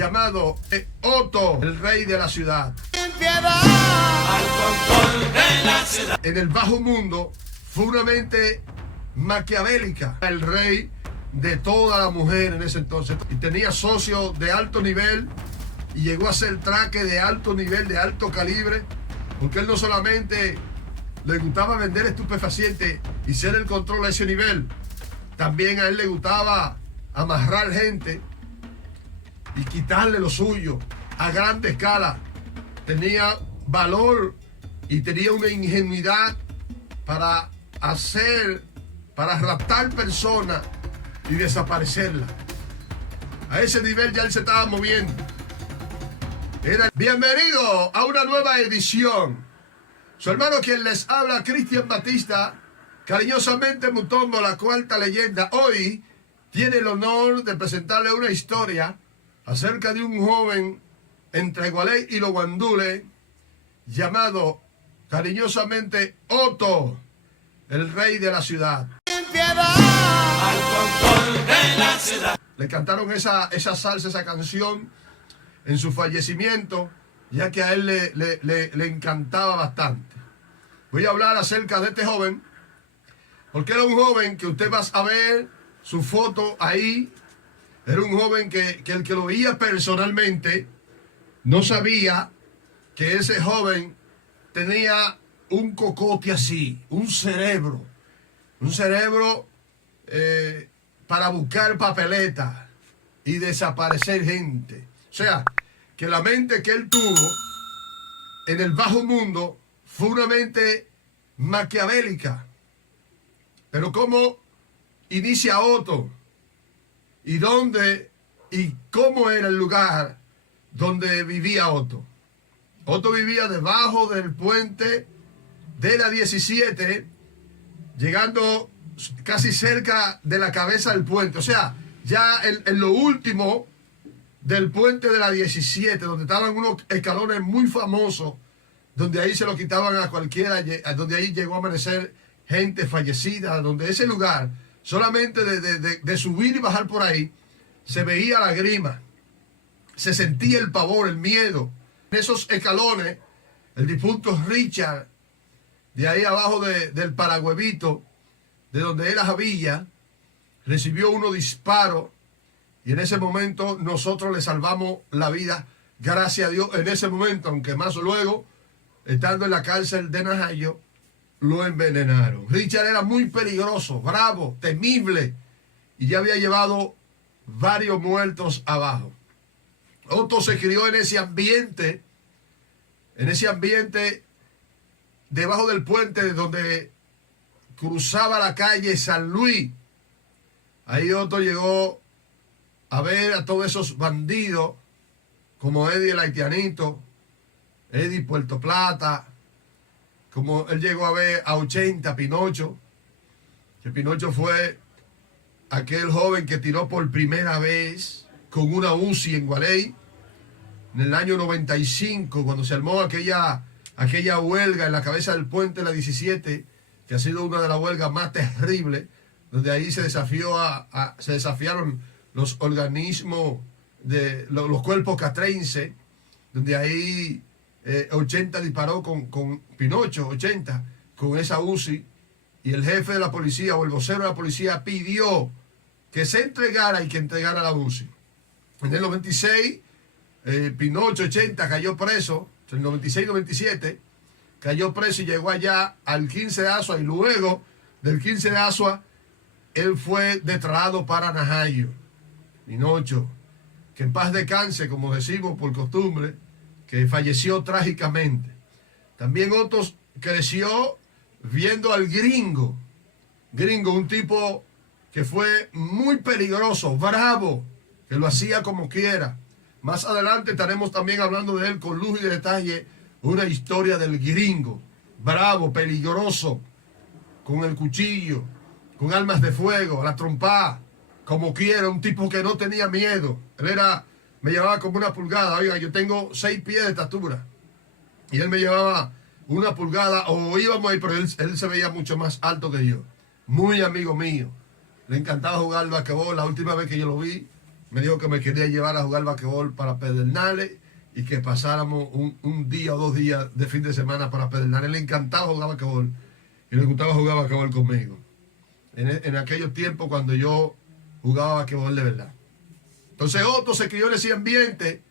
llamado Otto, el rey de la ciudad. Al control de la ciudad. En el bajo mundo fue una mente maquiavélica, el rey de toda la mujer en ese entonces, y tenía socios de alto nivel y llegó a ser traque de alto nivel, de alto calibre, porque él no solamente le gustaba vender estupefacientes y ser el control a ese nivel, también a él le gustaba amarrar gente y quitarle lo suyo a gran escala. Tenía valor y tenía una ingenuidad para raptar personas y desaparecerlas. A ese nivel ya él se estaba moviendo. Bienvenido a una nueva edición. Su hermano quien les habla, Cristian Batista, cariñosamente Mutombo, la cuarta leyenda. Hoy tiene el honor de presentarle una historia acerca de un joven entre Gualey y los Guandules llamado cariñosamente Otto, el rey de la ciudad. Al control de la ciudad. Le cantaron esa salsa, esa canción en su fallecimiento, ya que a él le encantaba bastante. Voy a hablar acerca de este joven, porque era un joven que usted va a ver su foto ahí. Era un joven que el que lo veía personalmente no sabía que ese joven tenía un cocote así, un cerebro para buscar papeletas y desaparecer gente. O sea, que la mente que él tuvo en el bajo mundo fue una mente maquiavélica. Pero ¿cómo inicia Otto? ¿Y dónde y cómo era el lugar donde vivía Otto? Otto vivía debajo del puente de la 17, llegando casi cerca de la cabeza del puente. O sea, ya en lo último del puente de la 17, donde estaban unos escalones muy famosos, donde ahí se lo quitaban a cualquiera, donde ahí llegó a amanecer gente fallecida, donde ese lugar, solamente de subir y bajar por ahí, se veía la grima, se sentía el pavor, el miedo. En esos escalones, el difunto Richard, de ahí abajo del Paragüevito, de donde era Javilla, recibió unos disparos y en ese momento nosotros le salvamos la vida, gracias a Dios, en ese momento, aunque más luego, estando en la cárcel de Najayo, lo envenenaron. Richard era muy peligroso, bravo, temible, y ya había llevado varios muertos abajo. Otto se crió en ese ambiente debajo del puente donde cruzaba la calle San Luis. Ahí Otto llegó a ver a todos esos bandidos como Eddie el haitianito, Eddie Puerto Plata, como él llegó a ver a 80 Pinocho, que Pinocho fue aquel joven que tiró por primera vez con una Uzi en Gualey en el año 95, cuando se armó aquella huelga en la cabeza del puente de la 17, que ha sido una de las huelgas más terribles, donde ahí se desafiaron los organismos de los cuerpos castrenses, donde ahí 80 disparó con Pinocho, 80, con esa UCI, y el jefe de la policía o el vocero de la policía pidió que se entregara y que entregara la UCI. En el 96, Pinocho 80 cayó preso, en el 96-97, cayó preso y llegó allá al 15 de Asua, y luego del 15 de Asua, él fue trasladado para Najayo. Pinocho, que en paz descanse, como decimos por costumbre, que falleció trágicamente. También Otto creció viendo al Gringo, un tipo que fue muy peligroso, bravo, que lo hacía como quiera. Más adelante estaremos también hablando de él con lujo y de detalle, una historia del Gringo, bravo, peligroso, con el cuchillo, con armas de fuego, la trompa, como quiera, un tipo que no tenía miedo. Me llevaba como una pulgada. Oiga, yo tengo 6 pies de estatura y él me llevaba una pulgada, o íbamos ahí, pero él se veía mucho más alto que yo. Muy amigo mío. Le encantaba jugar al basquetbol. La última vez que yo lo vi, me dijo que me quería llevar a jugar basquetbol para Pedernales y que pasáramos un día o 2 días de fin de semana para Pedernales. Le encantaba jugar basquetbol y le gustaba jugar basquetbol conmigo. En aquellos tiempos cuando yo jugaba basquetbol de verdad. Entonces Otto se crió en ese ambiente,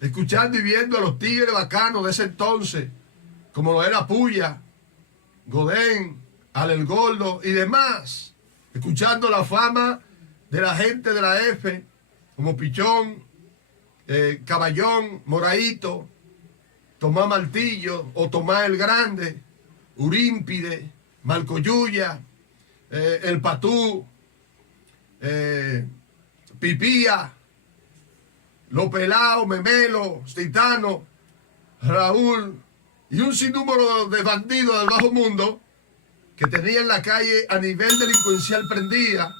escuchando y viendo a los tigres bacanos de ese entonces, como lo era Puya, Godén, Ale Gordo y demás, escuchando la fama de la gente de la F, como Pichón, Caballón, Moraíto, Tomás Martillo o Tomás el Grande, Urímpide, Marcoyuya, El Patú, Pipía, Los Pelados, Memelo, Titano, Raúl y un sinnúmero de bandidos del bajo mundo que tenían la calle a nivel delincuencial prendida,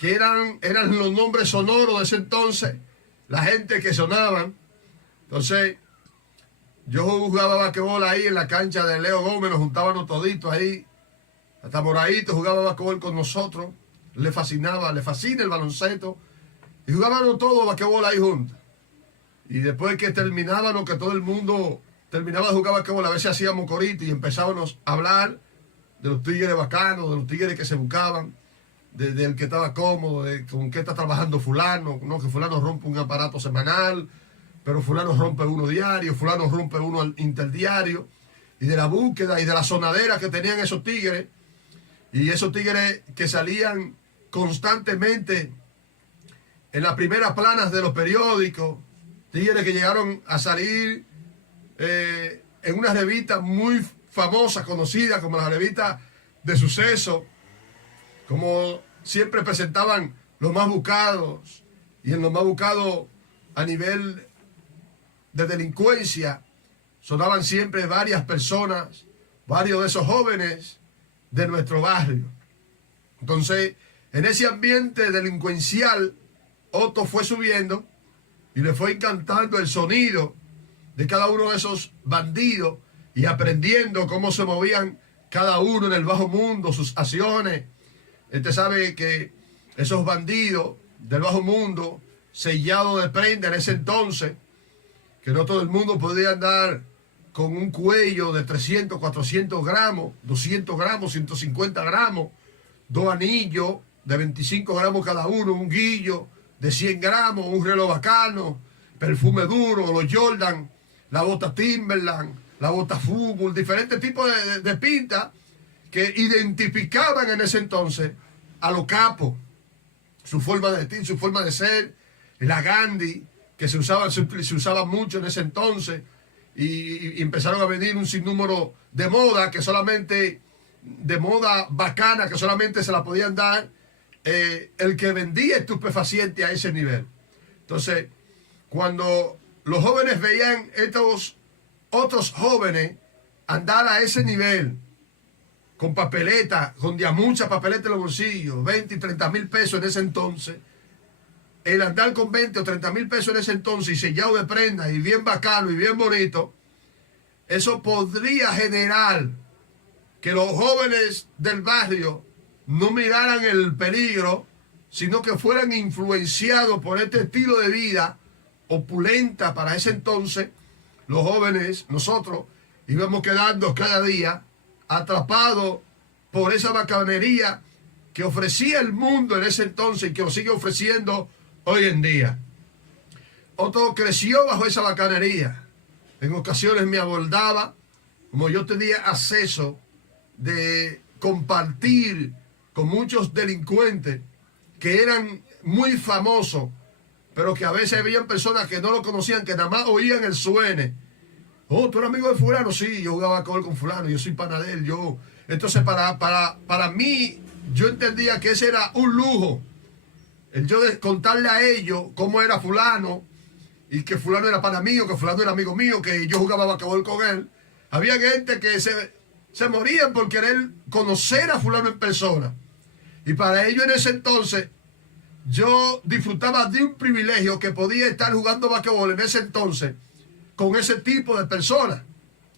que eran los nombres sonoros de ese entonces, la gente que sonaban. Entonces, yo jugaba basquetbol ahí en la cancha de Leo Gómez, nos juntábamos toditos ahí, hasta Moraíto jugaba basquetbol con nosotros, le fascina el baloncesto, y jugábamos todos basquetbol ahí juntos. Y después que terminábamos, que todo el mundo terminaba de jugar basquetbol, a veces hacíamos corito y empezábamos a hablar de los tigres bacanos, de los tigres que se buscaban, del que estaba cómodo, de con qué está trabajando fulano, ¿no? Que fulano rompe un aparato semanal, pero fulano rompe uno diario, fulano rompe uno interdiario, y de la búsqueda y de la sonadera que tenían esos tigres, y esos tigres que salían constantemente en las primeras planas de los periódicos, tigres que llegaron a salir en una revista muy famosa, conocida como la revista de Suceso, como siempre presentaban los más buscados, y en los más buscados a nivel de delincuencia sonaban siempre varias personas, varios de esos jóvenes de nuestro barrio. Entonces, en ese ambiente delincuencial, Otto fue subiendo y le fue encantando el sonido de cada uno de esos bandidos y aprendiendo cómo se movían cada uno en el bajo mundo, sus acciones. Usted sabe que esos bandidos del bajo mundo, sellados de prenda en ese entonces, que no todo el mundo podía andar con un cuello de 300, 400 gramos, 200 gramos, 150 gramos, 2 anillos de 25 gramos cada uno, un guillo de 100 gramos, un reloj bacano, perfume duro, los Jordan, la bota Timberland, la bota fútbol, diferentes tipos de pintas que identificaban en ese entonces a los capos, su forma de vestir, su forma de ser, la Gandhi, que se usaba mucho en ese entonces, y empezaron a venir un sinnúmero de moda, que solamente, de moda bacana, que solamente se la podían dar el que vendía estupefacientes a ese nivel. Entonces, cuando los jóvenes veían estos otros jóvenes andar a ese nivel, con papeleta, con mucha papeleta en los bolsillos, 20 y 30 mil pesos en ese entonces, el andar con 20 o 30 mil pesos en ese entonces y sellado de prenda y bien bacano y bien bonito, eso podría generar que los jóvenes del barrio no miraran el peligro, sino que fueran influenciados por este estilo de vida opulenta para ese entonces. Los jóvenes, nosotros, íbamos quedando cada día atrapados por esa bacanería que ofrecía el mundo en ese entonces y que lo sigue ofreciendo hoy en día. Otto creció bajo esa bacanería. En ocasiones me abordaba, como yo tenía acceso de compartir con muchos delincuentes que eran muy famosos, pero que a veces habían personas que no lo conocían, que nada más oían el suene. Oh, ¿tú eres amigo de fulano? Sí, yo jugaba con fulano, yo soy panadero, yo... Entonces, para mí, yo entendía que ese era un lujo. El yo de contarle a ellos cómo era fulano, y que fulano era pana mío, que fulano era amigo mío, que yo jugaba basquetbol con él. Había gente que se morían por querer conocer a fulano en persona. Y para ellos en ese entonces, yo disfrutaba de un privilegio que podía estar jugando basquetbol en ese entonces con ese tipo de personas,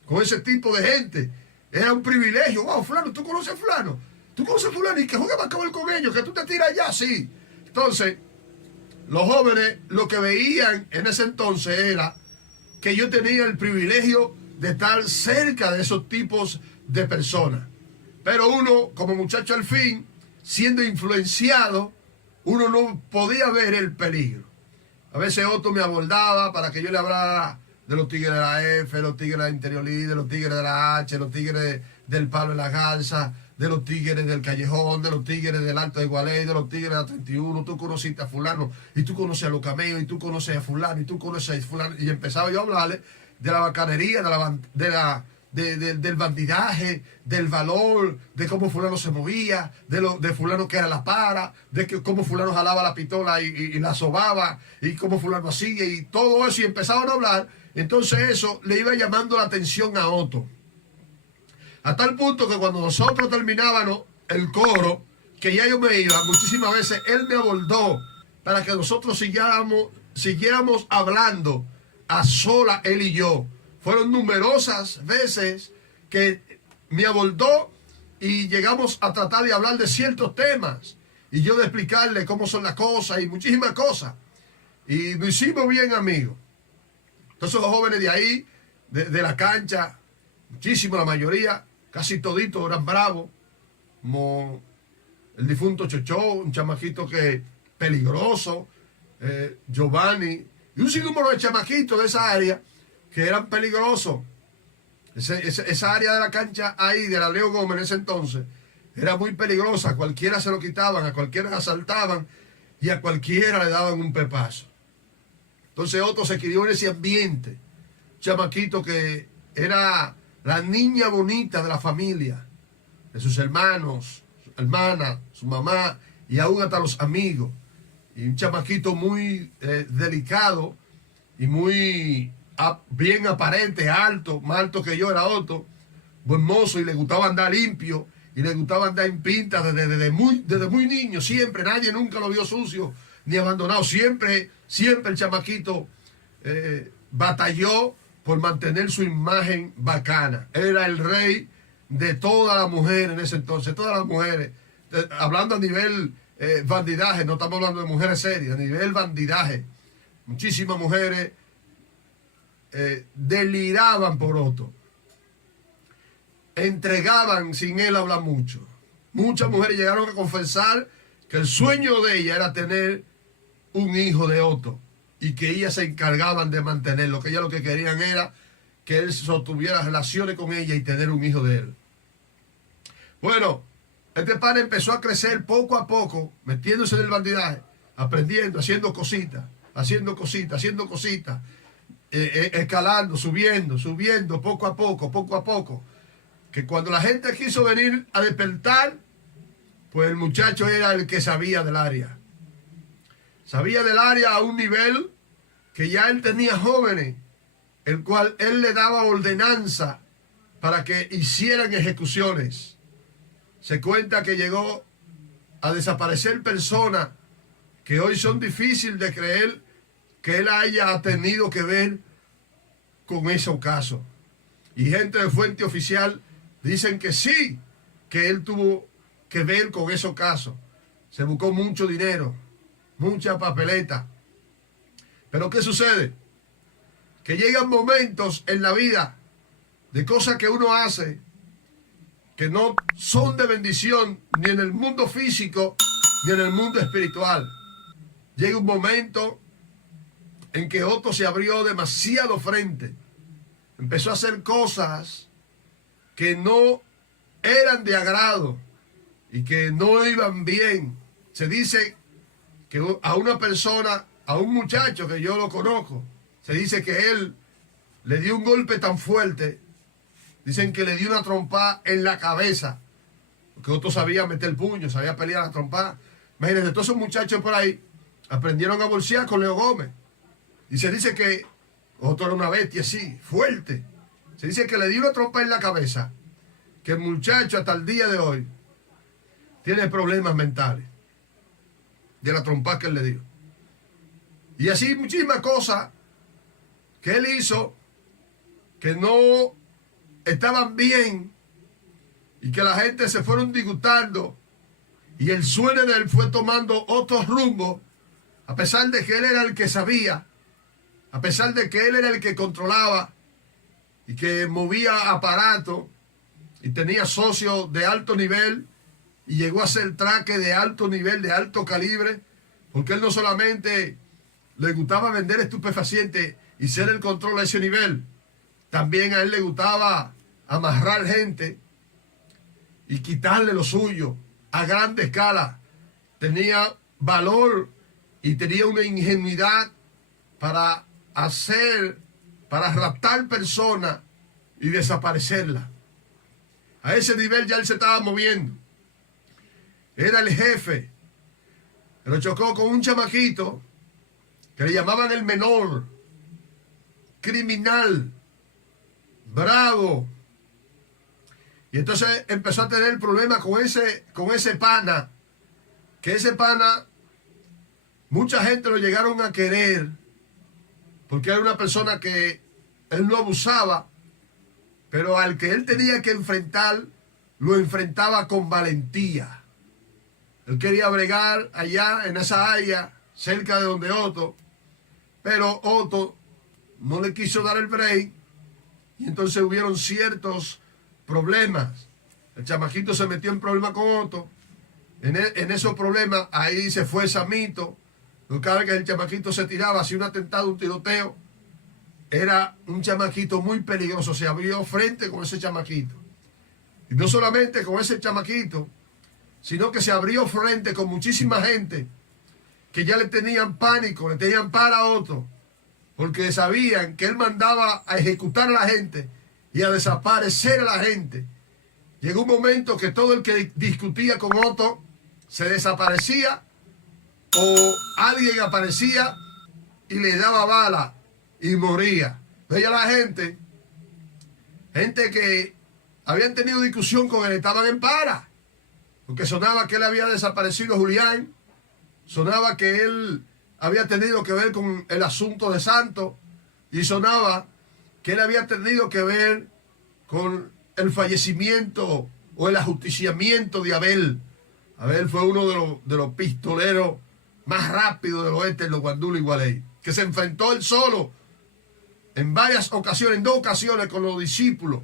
con ese tipo de gente. Era un privilegio. Wow, fulano, ¿tú conoces a fulano? ¿Tú conoces a fulano y que juega basquetbol con ellos? Que tú te tiras allá, sí. Entonces, Los jóvenes lo que veían en ese entonces era que yo tenía el privilegio de estar cerca de esos tipos de personas. Pero uno, como muchacho al fin, siendo influenciado, uno no podía ver el peligro. A veces Otto me abordaba para que yo le hablara de los tigres de la F, los tigres de la Interior-Lí, de los tigres de la H, los tigres del Palo de la Garza, de los tigres del Callejón, de los tigres del Alto de Gualey, de los tigres de la 31. Tú conociste a fulano, y tú conoces a los camellos, y tú conoces a fulano, y tú conoces a fulano. Y empezaba yo a hablarle de la bacanería, del bandidaje, del valor, de cómo fulano se movía, de fulano que era la para, de cómo fulano jalaba la pistola y la sobaba, y cómo fulano hacía, y todo eso, y empezaban a hablar. Entonces eso le iba llamando la atención a Otto. A tal punto que cuando nosotros terminábamos el coro, que ya yo me iba, muchísimas veces él me abordó para que nosotros siguiéramos hablando a sola, él y yo. Fueron numerosas veces que me abordó y llegamos a tratar de hablar de ciertos temas. Y yo de explicarle cómo son las cosas y muchísimas cosas. Y nos hicimos bien amigos. Entonces los jóvenes de ahí, de la cancha, muchísimo, la mayoría, casi toditos eran bravos, como el difunto Chocho, un chamaquito que peligroso, Giovanni, y un sinnúmero de chamaquitos de esa área que eran peligrosos. Esa área de la cancha ahí, de la Leo Gómez en ese entonces, era muy peligrosa. A cualquiera se lo quitaban, a cualquiera asaltaban y a cualquiera le daban un pepazo. Entonces Otto se crió en ese ambiente. Chamaquito que era la niña bonita de la familia, de sus hermanos, su hermana, su mamá y aún hasta los amigos. Y un chamaquito muy delicado y muy bien aparente, alto, más alto que yo era Otto, buen mozo, y le gustaba andar limpio y le gustaba andar en pinta desde muy niño, siempre. Nadie nunca lo vio sucio ni abandonado. Siempre el chamaquito batalló por mantener su imagen bacana. Era el rey de todas las mujeres en ese entonces, todas las mujeres, hablando a nivel bandidaje, no estamos hablando de mujeres serias, a nivel bandidaje. Muchísimas mujeres deliraban por Otto, entregaban sin él hablar mucho. Muchas mujeres llegaron a confesar que el sueño de ella era tener un hijo de Otto y que ellas se encargaban de mantenerlo, que ellas lo que querían era que él sostuviera relaciones con ella y tener un hijo de él. Bueno, este padre empezó a crecer poco a poco, metiéndose en el bandidaje, aprendiendo, haciendo cositas, escalando, subiendo, poco a poco. Que cuando la gente quiso venir a despertar, pues el muchacho era el que sabía del área. Sabía del área a un nivel que ya él tenía jóvenes, el cual él le daba ordenanza para que hicieran ejecuciones. Se cuenta que llegó a desaparecer personas que hoy son difíciles de creer que él haya tenido que ver con esos casos. Y gente de fuente oficial dicen que sí, que él tuvo que ver con esos casos. Se buscó mucho dinero, mucha papeleta. Pero ¿qué sucede? Que llegan momentos en la vida de cosas que uno hace que no son de bendición ni en el mundo físico ni en el mundo espiritual. Llega un momento en que Otto se abrió demasiado frente. Empezó a hacer cosas que no eran de agrado y que no iban bien. Se dice que a una persona, a un muchacho que yo lo conozco, se dice que él le dio un golpe tan fuerte, dicen que le dio una trompada en la cabeza, porque Otto sabía meter puño, sabía pelear a la trompada. Imagínense, todos esos muchachos por ahí aprendieron a bolsear con Leo Gómez. Y se dice que Otto era una bestia así, fuerte. Se dice que le dio una trompada en la cabeza, que el muchacho hasta el día de hoy tiene problemas mentales de la trompada que él le dio. Y así muchísimas cosas que él hizo que no estaban bien y que la gente se fueron disgustando y el sueño de él fue tomando otros rumbos a pesar de que él era el que sabía, a pesar de que él era el que controlaba y que movía aparato y tenía socios de alto nivel y llegó a ser traque de alto nivel, de alto calibre, porque él no solamente le gustaba vender estupefacientes y ser el control a ese nivel, también a él le gustaba amarrar gente y quitarle lo suyo a gran escala. Tenía valor y tenía una ingenuidad para raptar personas y desaparecerlas. A ese nivel ya él se estaba moviendo. Era el jefe. Pero chocó con un chamaquito que le llamaban el menor, criminal, bravo. Y entonces empezó a tener problemas con ese pana, que ese pana, mucha gente lo llegaron a querer, porque era una persona que él no abusaba, pero al que él tenía que enfrentar, lo enfrentaba con valentía. Él quería bregar allá en esa área, cerca de donde Otto, pero Otto no le quiso dar el break, y entonces hubieron ciertos problemas. El chamaquito se metió en problemas con Otto. En esos problemas, ahí se fue Samito. Cada vez que el chamaquito se tiraba, hacía un atentado, un tiroteo, era un chamaquito muy peligroso. Se abrió frente con ese chamaquito. Y no solamente con ese chamaquito, sino que se abrió frente con muchísima gente que ya le tenían pánico, le tenían para a Otto, porque sabían que él mandaba a ejecutar a la gente y a desaparecer a la gente. Llegó un momento que todo el que discutía con Otto se desaparecía, o alguien aparecía y le daba bala y moría. Veía la gente que habían tenido discusión con él, estaban en para, porque sonaba que él había desaparecido a Julián, sonaba que él había tenido que ver con el asunto de Santos, y sonaba que él había tenido que ver con el fallecimiento o el ajusticiamiento de Abel. Abel fue uno de los pistoleros más rápidos del oeste en los Guandula y Gualey, que se enfrentó él solo en varias ocasiones, en 2 ocasiones con los discípulos,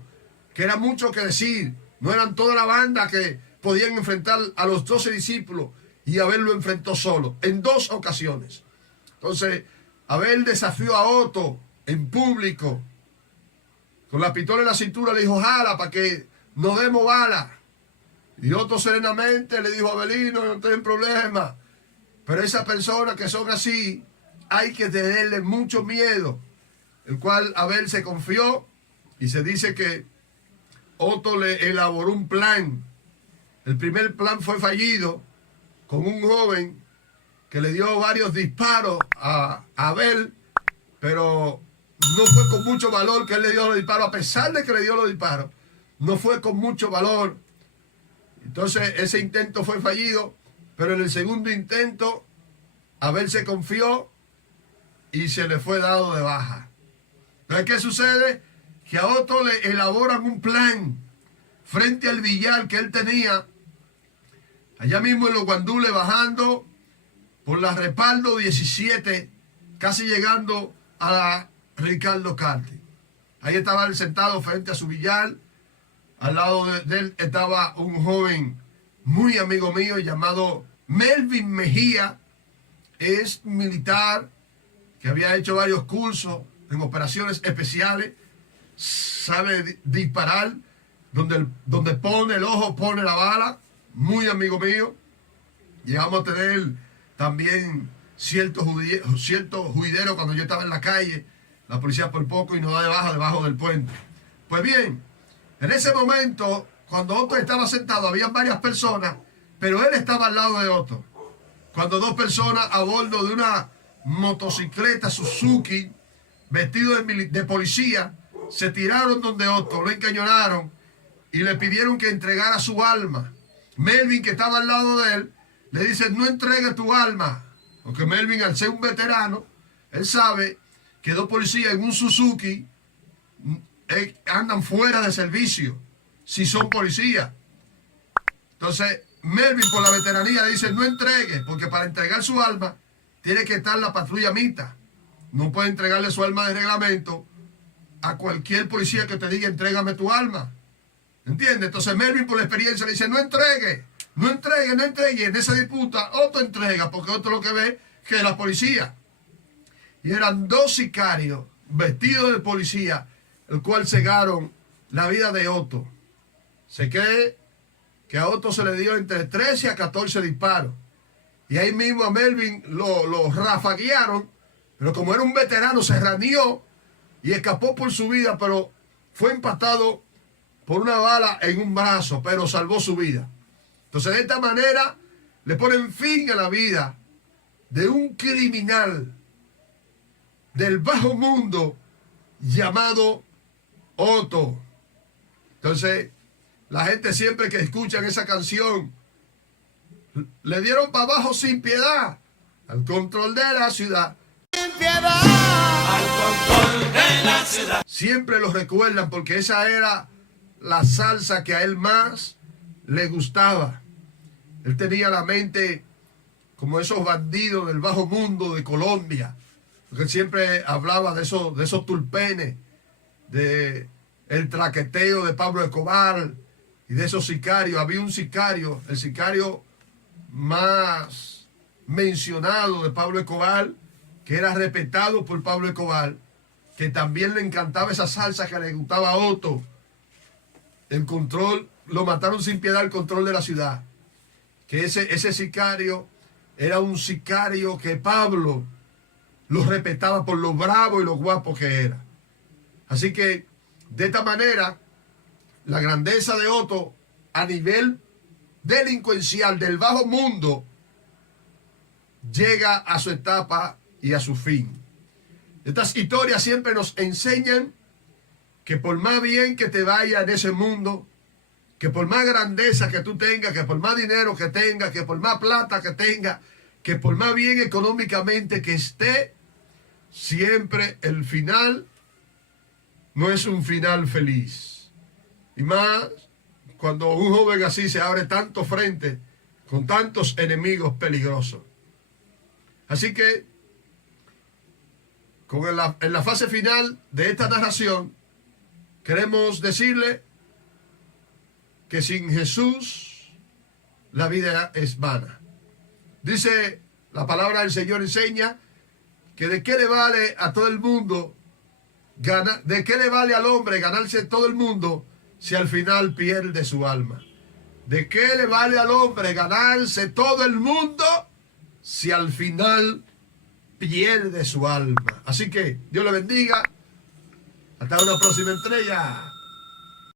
que era mucho que decir. No eran toda la banda que podían enfrentar a los 12 discípulos, y Abel lo enfrentó solo en 2 ocasiones. Entonces Abel desafió a Otto en público, con la pistola en la cintura, le dijo: jala para que nos demos bala. Y Otto serenamente le dijo: Abelino, no tienen problema, pero esas personas que son así hay que tenerle mucho miedo. El cual Abel se confió, y se dice que Otto le elaboró un plan. El primer plan fue fallido, con un joven que le dio varios disparos a Abel, pero no fue con mucho valor que él le dio los disparos. A pesar de que le dio los disparos, no fue con mucho valor. Entonces ese intento fue fallido, pero en el segundo intento Abel se confió y se le fue dado de baja. Entonces, ¿qué sucede? Que a Otto le elaboran un plan frente al billar que él tenía, allá mismo en los Guandules, bajando por la Respaldo 17, casi llegando a la Ricardo Carti. Ahí estaba él sentado frente a su billar. Al lado de él estaba un joven muy amigo mío llamado Melvin Mejía. Es militar que había hecho varios cursos en operaciones especiales. Sabe disparar. Donde pone el ojo, pone la bala. Muy amigo mío. Llegamos a tener también ciertos juideros cuando yo estaba en la calle. La policía por poco y nos da de baja debajo del puente. Pues bien, en ese momento, cuando Otto estaba sentado, había varias personas, pero él estaba al lado de Otto. Cuando 2 personas a bordo de una motocicleta Suzuki, vestidos de policía, se tiraron donde Otto, lo encañonaron y le pidieron que entregara su alma. Melvin, que estaba al lado de él, le dice: no entregue tu alma, porque Melvin, al ser un veterano, él sabe que 2 policías en un Suzuki andan fuera de servicio si son policías. Entonces Melvin, por la veteranía, le dice: no entregue, porque para entregar su alma tiene que estar la patrulla mixta. No puede entregarle su arma de reglamento a cualquier policía que te diga entrégame tu arma. ¿Entiendes? Entonces Melvin, por la experiencia, le dice no entregue, no entregue, no entregue. En esa disputa Otto entrega, porque Otto lo que ve que es la policía. Y eran dos sicarios vestidos de policía, el cual cegaron la vida de Otto. Se cree que a Otto se le dio entre 13 a 14 disparos. Y ahí mismo a Melvin lo rafaguearon, pero como era un veterano se ranió y escapó por su vida, pero fue impactado por una bala en un brazo, pero salvó su vida. Entonces de esta manera le ponen fin a la vida de un criminal del bajo mundo llamado Otto. Entonces la gente siempre que escuchan esa canción, le dieron para abajo sin piedad al control de la ciudad. Sin piedad al control de la ciudad. Siempre lo recuerdan porque esa era la salsa que a él más le gustaba. Él tenía la mente como esos bandidos del bajo mundo de Colombia, porque él siempre hablaba de esos tulpenes, de el traqueteo de Pablo Escobar y de esos sicarios. Había un sicario, el sicario más mencionado de Pablo Escobar, que era respetado por Pablo Escobar, que también le encantaba esa salsa que le gustaba a Otto. El control, lo mataron sin piedad, el control de la ciudad. Que ese sicario era un sicario que Pablo lo respetaba por lo bravo y lo guapo que era. Así que de esta manera la grandeza de Otto a nivel delincuencial del bajo mundo llega a su etapa y a su fin. Estas historias siempre nos enseñan que por más bien que te vaya en ese mundo, que por más grandeza que tú tengas, que por más dinero que tengas, que por más plata que tengas, que por más bien económicamente que esté, siempre el final no es un final feliz. Y más cuando un joven así se abre tanto frente con tantos enemigos peligrosos. Así que en la fase final de esta narración queremos decirle que sin Jesús la vida es vana. Dice la palabra del Señor, enseña que de qué le vale a todo el mundo de qué le vale al hombre ganarse todo el mundo si al final pierde su alma. ¿De qué le vale al hombre ganarse todo el mundo si al final pierde su alma? Así que Dios le bendiga. Hasta una próxima entrega.